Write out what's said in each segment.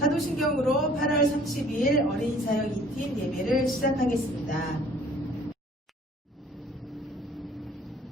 사도신경으로 8월 30일 어린이사역 2팀 예배를 시작하겠습니다.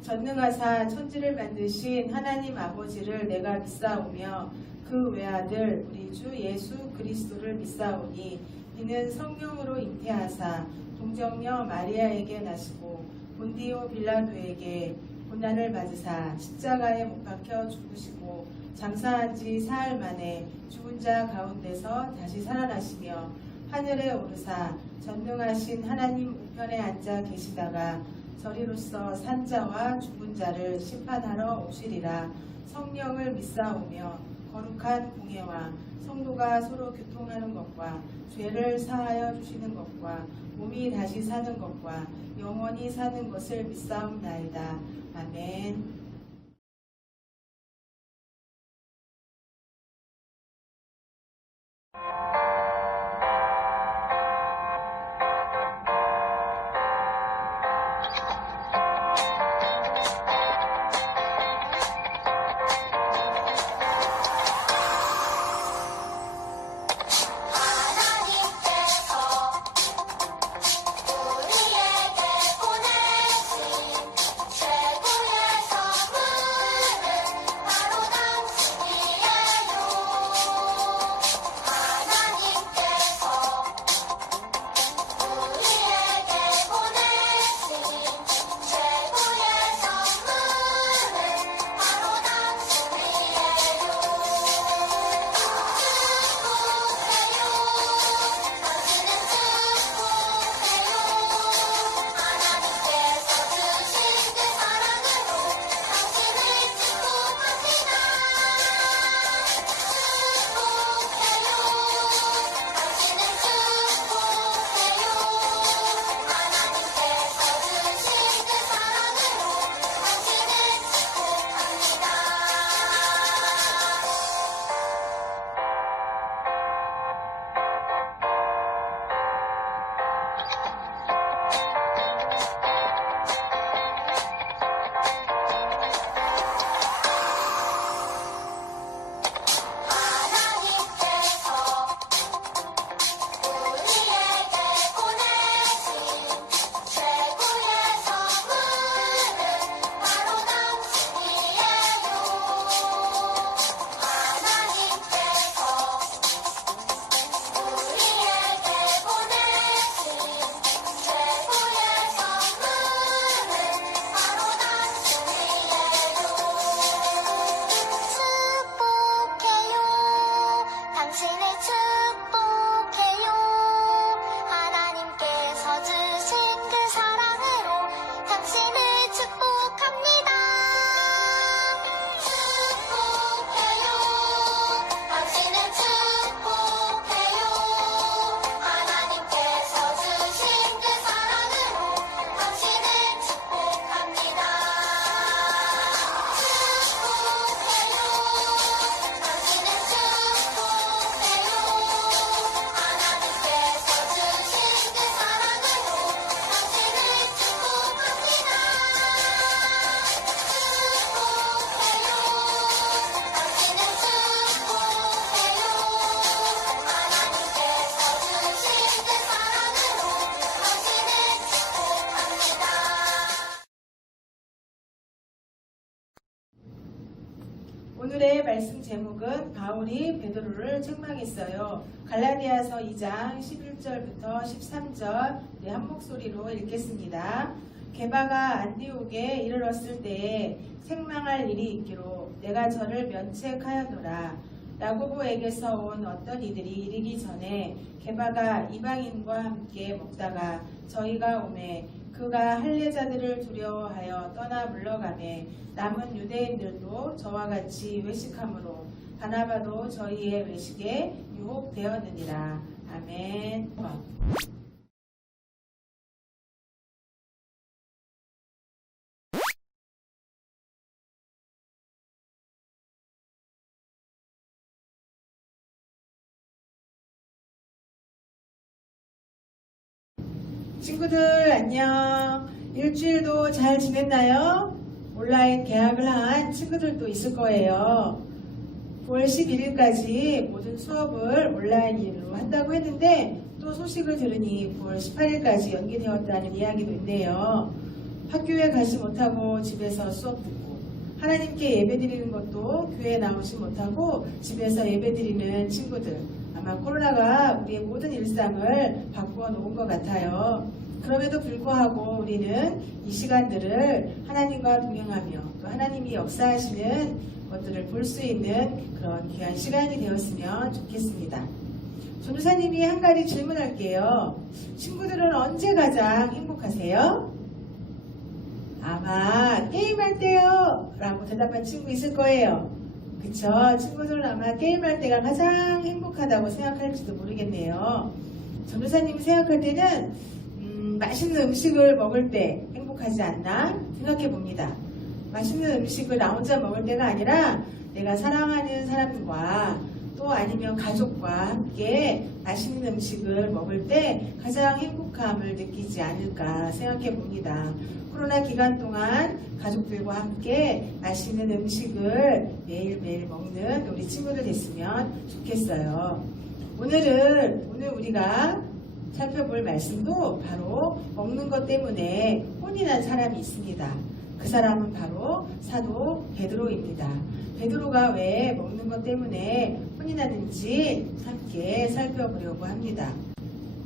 전능하사 천지를 만드신 하나님 아버지를 내가 믿사오며 그 외아들 우리 주 예수 그리스도를 믿사오니 이는 성령으로 잉태하사 동정녀 마리아에게 나시고 본디오 빌라도에게 고난을 받으사 십자가에 못 박혀 죽으시고 장사한 지 사흘 만에 죽은 자 가운데서 다시 살아나시며 하늘에 오르사 전능하신 하나님 우편에 앉아 계시다가 저리로서 산자와 죽은 자를 심판하러 오시리라. 성령을 믿사오며 거룩한 공예와 성도가 서로 교통하는 것과 죄를 사하여 주시는 것과 몸이 다시 사는 것과 영원히 사는 것을 믿사옵나이다. 아멘. 오늘의 말씀 제목은 바울이 베드로를 책망했어요. 갈라디아서 2장 11절부터 13절 한 목소리로 읽겠습니다. 게바가 안디옥에 이르렀을 때에 책망할 일이 있기로 내가 저를 면책하였노라. 야고보에게서 온 어떤 이들이 이르기 전에 게바가 이방인과 함께 먹다가 저희가 오매 그가 할례자들을 두려워하여 떠나 물러가매 남은 유대인들도 저와 같이 외식함으로 바나바도 저희의 외식에 유혹되었느니라. 아멘. 친구들 안녕. 일주일도 잘 지냈나요? 온라인 개학을 한 친구들도 있을 거예요. 9월 11일까지 모든 수업을 온라인으로 한다고 했는데 또 소식을 들으니 9월 18일까지 연기되었다는 이야기도 있네요. 학교에 가지 못하고 집에서 수업 듣고 하나님께 예배드리는 것도 교회에 나오지 못하고 집에서 예배드리는 친구들, 아마 코로나가 우리의 모든 일상을 바꾸어 놓은 것 같아요. 그럼에도 불구하고 우리는 이 시간들을 하나님과 동행하며 또 하나님이 역사하시는 것들을 볼 수 있는 그런 귀한 시간이 되었으면 좋겠습니다. 전도사님이 한 가지 질문할게요. 친구들은 언제 가장 행복하세요? 아마 게임할 때요 라고 대답한 친구 있을 거예요. 그쵸? 친구들은 아마 게임할 때가 가장 행복하다고 생각할지도 모르겠네요. 전도사님이 생각할 때는 맛있는 음식을 먹을 때 행복하지 않나 생각해 봅니다. 맛있는 음식을 나 혼자 먹을 때가 아니라 내가 사랑하는 사람과 또 아니면 가족과 함께 맛있는 음식을 먹을 때 가장 행복함을 느끼지 않을까 생각해 봅니다. 코로나 기간 동안 가족들과 함께 맛있는 음식을 매일매일 먹는 우리 친구들 됐으면 좋겠어요. 오늘 우리가 살펴볼 말씀도 바로 먹는 것 때문에 혼이 난 사람이 있습니다. 그 사람은 바로 사도 베드로입니다. 베드로가 왜 먹는 것 때문에 혼이 나는지 함께 살펴보려고 합니다.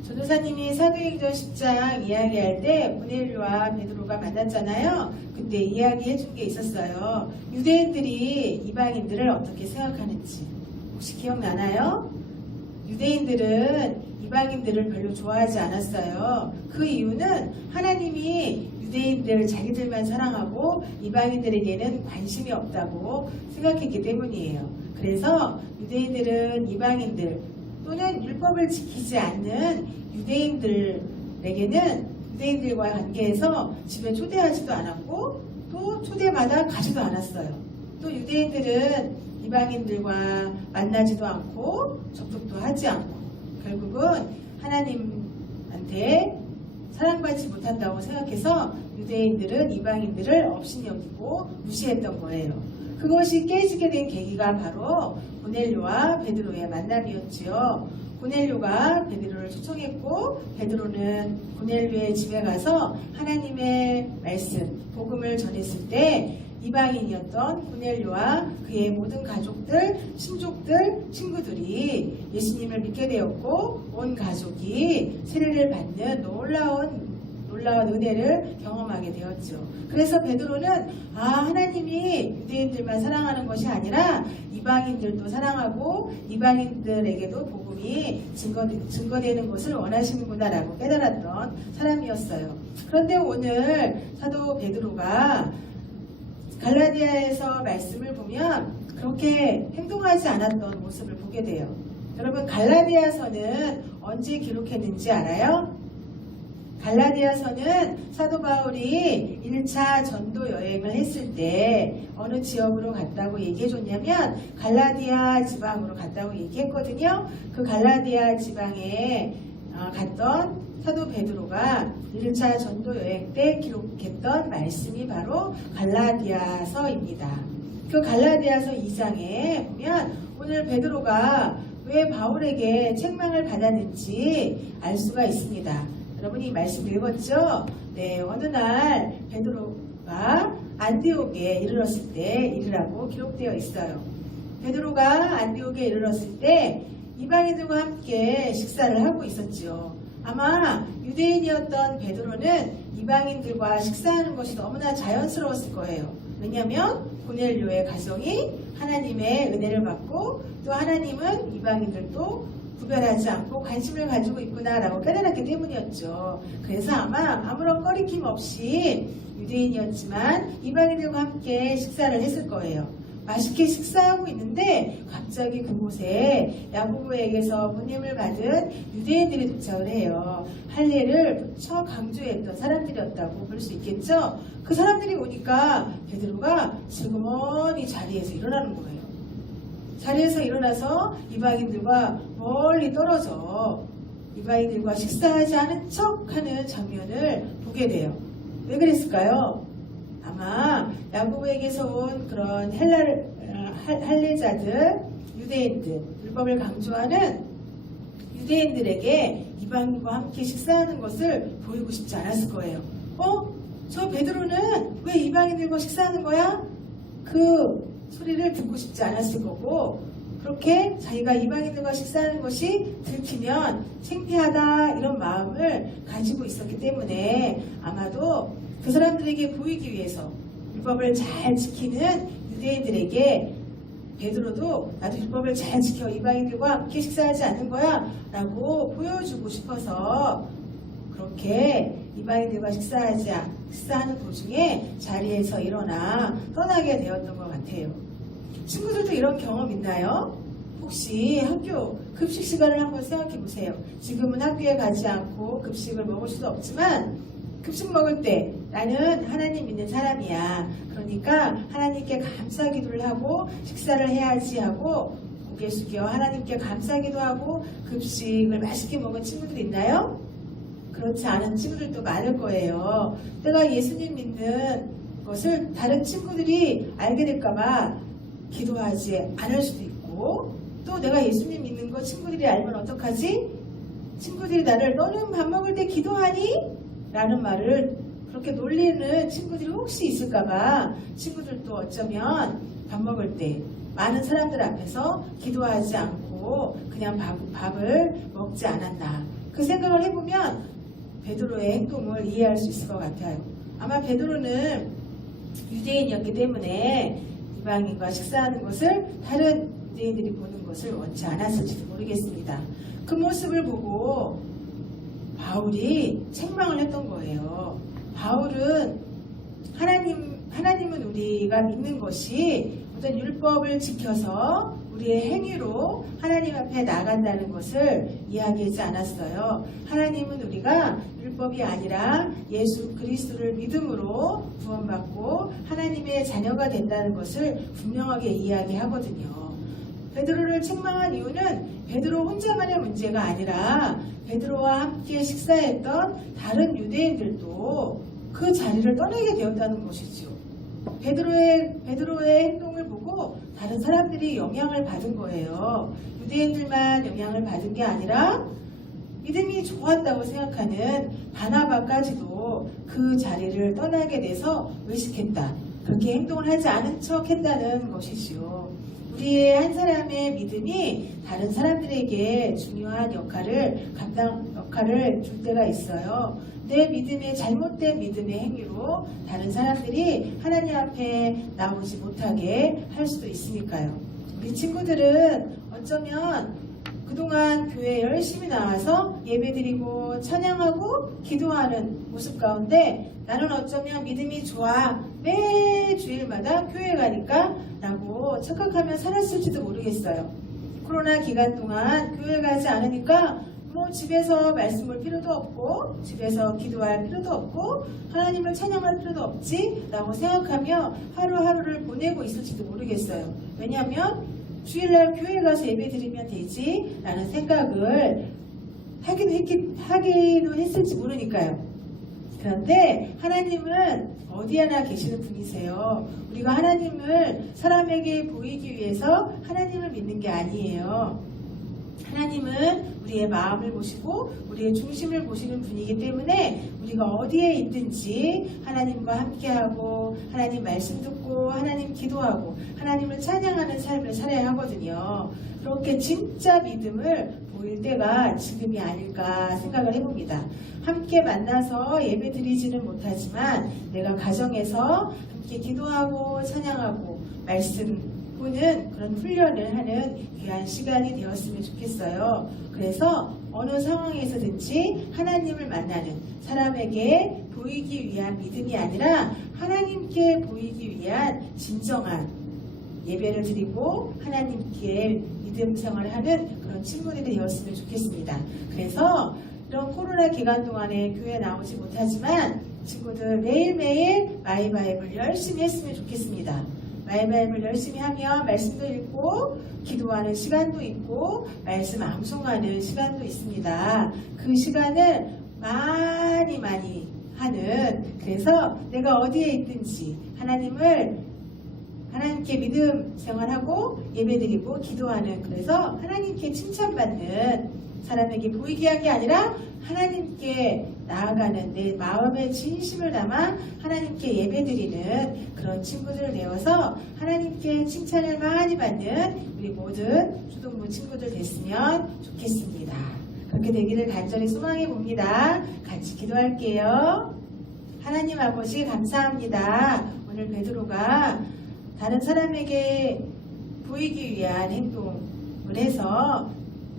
전도사님이 사도행전 10장 이야기할 때 고넬료와 베드로가 만났잖아요. 그때 이야기해 준 게 있었어요. 유대인들이 이방인들을 어떻게 생각하는지 혹시 기억나나요? 유대인들은 이방인들을 별로 좋아하지 않았어요. 그 이유는 하나님이 유대인들을 자기들만 사랑하고 이방인들에게는 관심이 없다고 생각했기 때문이에요. 그래서 유대인들은 이방인들 또는 율법을 지키지 않는 유대인들에게는 유대인들과의 관계에서 집에 초대하지도 않았고 또 초대받아 가지도 않았어요. 또 유대인들은 이방인들과 만나지도 않고 접촉도 하지 않고 결국은 하나님한테 사랑받지 못한다고 생각해서 유대인들은 이방인들을 업신 여기고 무시했던 거예요. 그것이 깨지게 된 계기가 바로 고넬료와 베드로의 만남이었지요. 고넬료가 베드로를 초청했고 베드로는 고넬료의 집에 가서 하나님의 말씀, 복음을 전했을 때 이방인이었던 고넬료와 그의 모든 가족들, 친족들, 친구들이 예수님을 믿게 되었고 온 가족이 세례를 받는 놀라운 은혜를 경험하게 되었죠. 그래서 베드로는 하나님이 유대인들만 사랑하는 것이 아니라 이방인들도 사랑하고 이방인들에게도 복음이 증거되는 것을 원하시는구나라고 깨달았던 사람이었어요. 그런데 오늘 사도 베드로가 갈라디아에서 말씀을 보면 그렇게 행동하지 않았던 모습을 보게 돼요. 여러분 갈라디아서는 언제 기록했는지 알아요? 갈라디아서는 사도 바울이 1차 전도 여행을 했을 때 어느 지역으로 갔다고 얘기해 줬냐면 갈라디아 지방으로 갔다고 얘기했거든요. 그 갈라디아 지방에 갔던 사도 베드로가 1차 전도 여행 때 기록했던 말씀이 바로 갈라디아서입니다. 그 갈라디아서 2장에 보면 오늘 베드로가 왜 바울에게 책망을 받았는지 알 수가 있습니다. 여러분이 말씀 읽었죠? 네, 어느 날 베드로가 안디옥에 이르렀을 때 일이라고 기록되어 있어요. 베드로가 안디옥에 이르렀을 때 이방인들과 함께 식사를 하고 있었죠. 아마 유대인이었던 베드로는 이방인들과 식사하는 것이 너무나 자연스러웠을 거예요. 왜냐하면 고넬료의 가정이 하나님의 은혜를 받고 또 하나님은 이방인들도 구별하지 않고 관심을 가지고 있구나라고 깨달았기 때문이었죠. 그래서 아마 아무런 꺼리낌 없이 유대인이었지만 이방인들과 함께 식사를 했을 거예요. 맛있게 식사하고 있는데 갑자기 그곳에 야고보에게서 보냄을 받은 유대인들이 도착을 해요. 할례를 무척 강조했던 사람들이었다고 볼 수 있겠죠. 그 사람들이 오니까 베드로가 슬그머니 자리에서 일어나는 거예요. 자리에서 일어나서 이방인들과 멀리 떨어져 이방인들과 식사하지 않은 척하는 장면을 보게 돼요. 왜 그랬을까요? 아마 야고보에게서 온 그런 할례자들, 유대인들, 율법을 강조하는 유대인들에게 이방인과 함께 식사하는 것을 보이고 싶지 않았을 거예요. 저 베드로는 왜 이방인들과 식사하는 거야? 그 소리를 듣고 싶지 않았을 거고, 그렇게 자기가 이방인들과 식사하는 것이 들키면 창피하다 이런 마음을 가지고 있었기 때문에 아마도 그 사람들에게 보이기 위해서 율법을 잘 지키는 유대인들에게 베드로도 나도 율법을 잘 지켜 이방인들과 함께 식사하지 않는 거야 라고 보여주고 싶어서 그렇게 이방인들과 식사하는 도중에 자리에서 일어나 떠나게 되었던 것 같아요. 친구들도 이런 경험 있나요? 혹시 학교 급식 시간을 한번 생각해 보세요. 지금은 학교에 가지 않고 급식을 먹을 수도 없지만 급식 먹을 때 나는 하나님 믿는 사람이야. 그러니까 하나님께 감사 기도를 하고 식사를 해야지 하고 고개 숙여 하나님께 감사기도 하고 급식을 맛있게 먹은 친구들 있나요? 그렇지 않은 친구들도 많을 거예요. 내가 예수님 믿는 것을 다른 친구들이 알게 될까봐 기도하지 않을 수도 있고, 또 내가 예수님 믿는 거 친구들이 알면 어떡하지? 친구들이 나를 너는 밥 먹을 때 기도하니? 라는 말을 그렇게 놀리는 친구들이 혹시 있을까봐 친구들도 어쩌면 밥 먹을 때 많은 사람들 앞에서 기도하지 않고 그냥 밥을 먹지 않았나. 그 생각을 해보면 베드로의 행동을 이해할 수 있을 것 같아요. 아마 베드로는 유대인이었기 때문에 이방인과 식사하는 것을 다른 유대인들이 보는 것을 원치 않았을지도 모르겠습니다. 그 모습을 보고 바울이 책망을 했던 거예요. 바울은 하나님은 우리가 믿는 것이 어떤 율법을 지켜서 우리의 행위로 하나님 앞에 나간다는 것을 이야기하지 않았어요. 하나님은 우리가 율법이 아니라 예수 그리스도를 믿음으로 구원받고 하나님의 자녀가 된다는 것을 분명하게 이야기하거든요. 베드로를 책망한 이유는 베드로 혼자만의 문제가 아니라 베드로와 함께 식사했던 다른 유대인들도 그 자리를 떠나게 되었다는 것이죠. 베드로의 행동을 보고 다른 사람들이 영향을 받은 거예요. 유대인들만 영향을 받은 게 아니라 믿음이 좋았다고 생각하는 바나바까지도 그 자리를 떠나게 돼서 외식했다. 그렇게 행동을 하지 않은 척 했다는 것이지요. 우리의 한 사람의 믿음이 다른 사람들에게 중요한 역할을 줄 때가 있어요. 내 믿음의 잘못된 믿음의 행위로 다른 사람들이 하나님 앞에 나오지 못하게 할 수도 있으니까요. 우리 친구들은 어쩌면 그동안 교회에 열심히 나와서 예배드리고 찬양하고 기도하는 모습 가운데 나는 어쩌면 믿음이 좋아 매 주일마다 교회 가니까 라고 착각하며 살았을지도 모르겠어요. 코로나 기간 동안 교회 가지 않으니까 집에서 말씀 볼 필요도 없고 집에서 기도할 필요도 없고 하나님을 찬양할 필요도 없지 라고 생각하며 하루하루를 보내고 있을지도 모르겠어요. 왜냐하면 주일날 교회 가서 예배 드리면 되지 라는 생각을 하기도 했을지 모르니까요. 그런데 하나님은 어디 하나 계시는 분이세요. 우리가 하나님을 사람에게 보이기 위해서 하나님을 믿는 게 아니에요. 하나님은 우리의 마음을 보시고 우리의 중심을 보시는 분이기 때문에 우리가 어디에 있든지 하나님과 함께하고 하나님 말씀 듣고 하나님 기도하고 하나님을 찬양하는 삶을 살아야 하거든요. 그렇게 진짜 믿음을 보일 때가 지금이 아닐까 생각을 해봅니다. 함께 만나서 예배 드리지는 못하지만 내가 가정에서 함께 기도하고 찬양하고 말씀 보는 그런 훈련을 하는 귀한 시간이 되었으면 좋겠어요. 그래서 어느 상황에서든지 하나님을 만나는 사람에게 보이기 위한 믿음이 아니라 하나님께 보이기 위한 진정한 예배를 드리고 하나님께 믿음 생활을 하는 그런 친구들이 되었으면 좋겠습니다. 그래서 이런 코로나 기간 동안에 교회에 나오지 못하지만 친구들 매일매일 마이바이블 열심히 했으면 좋겠습니다. 마이바이블 열심히 하면 말씀도 읽고 기도하는 시간도 있고 말씀 암송하는 시간도 있습니다. 그 시간을 많이 하는, 그래서 내가 어디에 있든지 하나님을 하나님께 믿음 생활하고 예배드리고 기도하는, 그래서 하나님께 칭찬받는 사람에게 보이게 한 게 아니라 하나님께 나아가는 내 마음의 진심을 담아 하나님께 예배드리는 그런 친구들 되어서 하나님께 칭찬을 많이 받는 우리 모든 초등부 친구들 됐으면 좋겠습니다. 그렇게 되기를 간절히 소망해 봅니다. 같이 기도할게요. 하나님 아버지 감사합니다. 오늘 베드로가 다른 사람에게 보이기 위한 행동을 해서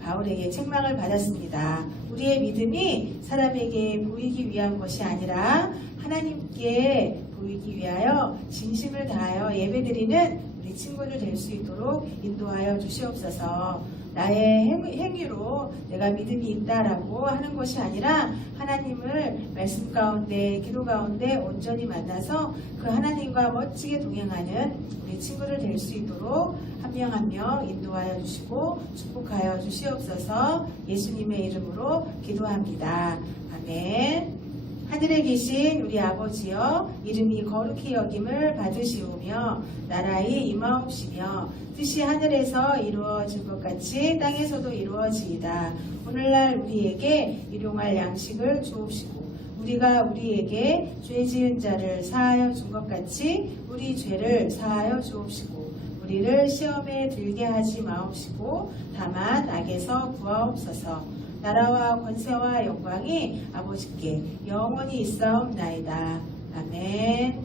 바울에게 책망을 받았습니다. 우리의 믿음이 사람에게 보이기 위한 것이 아니라 하나님께 보이기 위하여 진심을 다하여 예배드리는 우리 친구들 될 수 있도록 인도하여 주시옵소서. 나의 행위로 내가 믿음이 있다라고 하는 것이 아니라 하나님을 말씀 가운데, 기도 가운데 온전히 만나서 그 하나님과 멋지게 동행하는 우리 친구들 될 수 있도록 한 명 한 명 인도하여 주시고 축복하여 주시옵소서. 예수님의 이름으로 기도합니다. 아멘. 하늘에 계신 우리 아버지여, 이름이 거룩히 여김을 받으시오며 나라의 임하옵시며 뜻이 하늘에서 이루어질 것 같이 땅에서도 이루어지이다. 오늘날 우리에게 일용할 양식을 주옵시고 우리가 우리에게 죄 지은 자를 사하여 준 것 같이 우리 죄를 사하여 주옵시고 우리를 시험에 들게 하지 마옵시고 다만 악에서 구하옵소서. 나라와 권세와 영광이 아버지께 영원히 있사옵나이다. 아멘.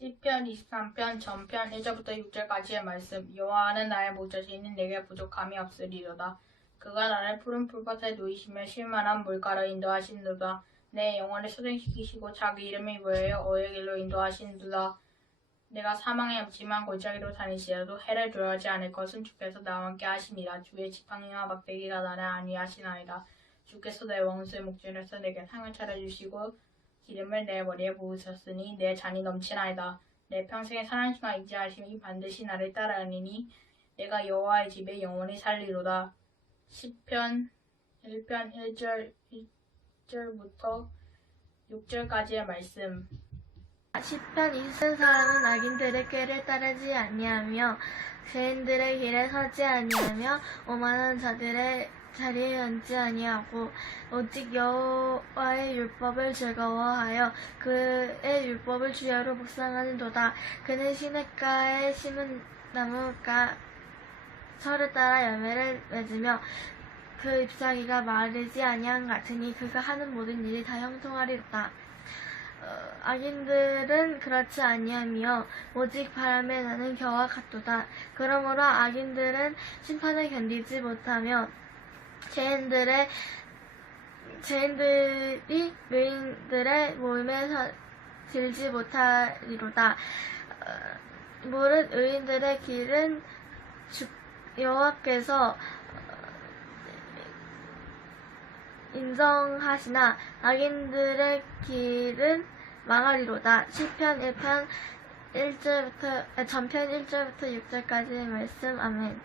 시편 23편 전편 1절부터 6절까지의 말씀. 여호와는 나의 목자시니 내게 부족함이 없으리로다. 그가 나를 푸른 풀밭에 누이시며 쉴만한 물가로 인도하시는도다. 내 영혼을 소생시키시고 자기 이름을 위하여 어의 길로 인도하시는도다. 내가 사망의 음침한 골짜기로 다니시라도 해를 두려워하지 않을 것은 주께서 나와 함께 하심이라. 주의 지팡이와 막대기가 나를 안위하시나이다. 주께서 내 원수의 목전에서 내게 상을 차려주시고 기름을 내 머리에 부으셨으니 내 잔이 넘치나이다. 내 평생의 사랑심과 인자하심이 반드시 나를 따르니니 내가 여호와의 집에 영원히 살리로다. 시편 1편 1절부터 6절까지의 말씀. 시편 20편 사람은 악인들의 꾀를 따르지 아니하며 죄인들의 길에 서지 아니하며 오만한 자들의 자리에 앉지 아니하고 오직 여호와의 율법을 즐거워하여 그의 율법을 주야로 묵상하는도다. 그는 시냇가에 심은 나무가 철을 따라 열매를 맺으며 그 잎사귀가 마르지 아니한 같으니 그가 하는 모든 일이 다 형통하리로다. 악인들은 그렇지 아니하며 오직 바람에 나는 겨와 같도다. 그러므로 악인들은 심판을 견디지 못하며 죄인들이 의인들의 모임에 들지 못하리로다. 무릇 의인들의 길은 여호와께서 인정하시나 악인들의 길은 망하리로다. 시편 1편 1절부터 전편 1절부터 6절까지의 말씀. 아멘.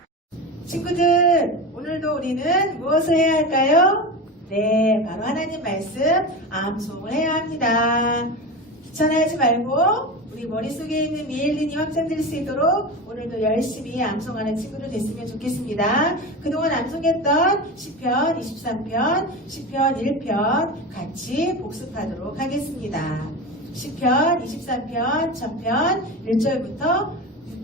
친구들, 오늘도 우리는 무엇을 해야 할까요? 네, 바로 하나님 말씀 암송을 해야 합니다. 귀찮아하지 말고 우리 머릿속에 있는 미엘린이 확장될 수 있도록 오늘도 열심히 암송하는 친구들 됐으면 좋겠습니다. 그동안 암송했던 시편 23편, 시편 1편 같이 복습하도록 하겠습니다. 시편 23편 첫편 1절부터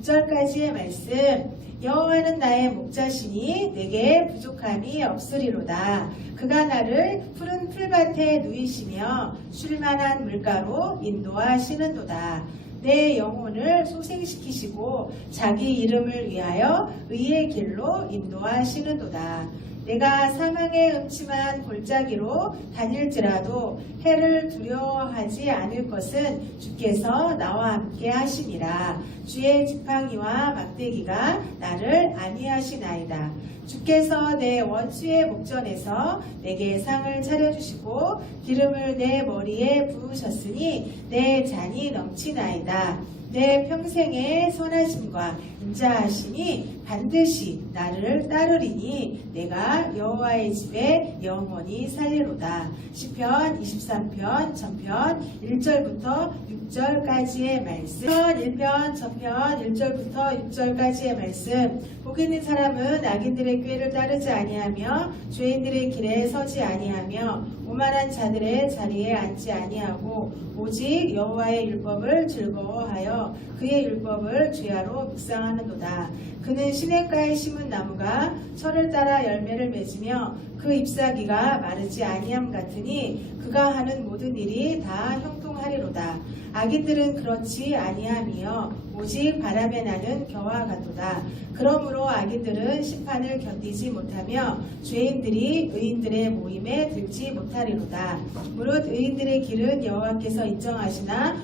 6절까지의 말씀. 여호와는 나의 목자시니 내게 부족함이 없으리로다. 그가 나를 푸른 풀밭에 누이시며 쉴만한 물가로 인도하시는도다. 내 영혼을 소생시키시고 자기 이름을 위하여 의의 길로 인도하시는도다. 내가 사망의 음침한 골짜기로 다닐지라도 해를 두려워하지 않을 것은 주께서 나와 함께 하심이라. 주의 지팡이와 막대기가 나를 안위하시나이다. 주께서 내 원수의 목전에서 내게 상을 차려주시고 기름을 내 머리에 부으셨으니 내 잔이 넘치나이다. 내 평생의 선하심과 인자하심이 반드시 나를 따르리니 내가 여호와의 집에 영원히 살리로다. 시편 23편 전편 1절부터 6절까지의 말씀. 1편 전편 1절부터 6절까지의 말씀. 복 있는 사람은 악인들의 꾀를 따르지 아니하며 죄인들의 길에 서지 아니하며 오만한 자들의 자리에 앉지 아니하고 오직 여호와의 율법을 즐거워하여 그의 율법을 죄하로 묵상하는도다. 그는 시냇가에 심은 나무가 철을 따라 열매를 맺으며 그 잎사귀가 마르지 아니함 같으니 그가 하는 모든 일이 다 형통하리로다. 악인들은 그렇지 아니하며 오직 바람에 나는 겨와 같도다. 그러므로 악인들은 심판을 견디지 못하며 죄인들이 의인들의 모임에 들지 못하리로다. 무릇 의인들의 길은 여호와께서 인정하시나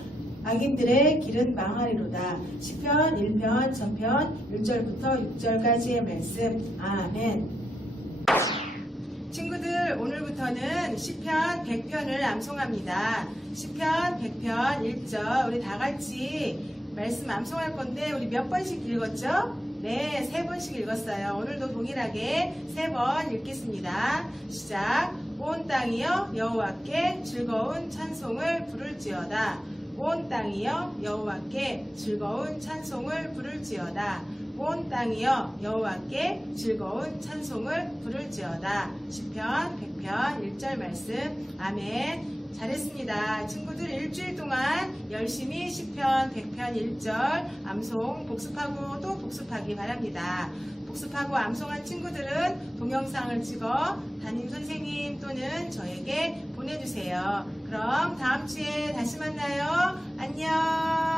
악인들의 길은 망하리로다. 시편 1편 전편 1절부터 6절까지의 말씀. 아멘. 친구들, 오늘부터는 시편 100편을 암송합니다. 시편 100편 1절 우리 다 같이 말씀 암송할 건데 우리 몇 번씩 읽었죠? 네, 3번씩 읽었어요. 오늘도 동일하게 3번 읽겠습니다. 시작. 온 땅이여 여호와께 즐거운 찬송을 부를지어다. 온 땅이여 여호와께 즐거운 찬송을 부를지어다. 온 땅이여 여호와께 즐거운 찬송을 부를지어다. 시편 100편 1절 말씀. 아멘. 잘했습니다. 친구들 일주일 동안 열심히 시편 100편 1절 암송 복습하고 또 복습하기 바랍니다. 복습하고 암송한 친구들은 동영상을 찍어 담임 선생님 또는 저에게 보내주세요. 그럼 다음 주에 다시 만나요. 안녕.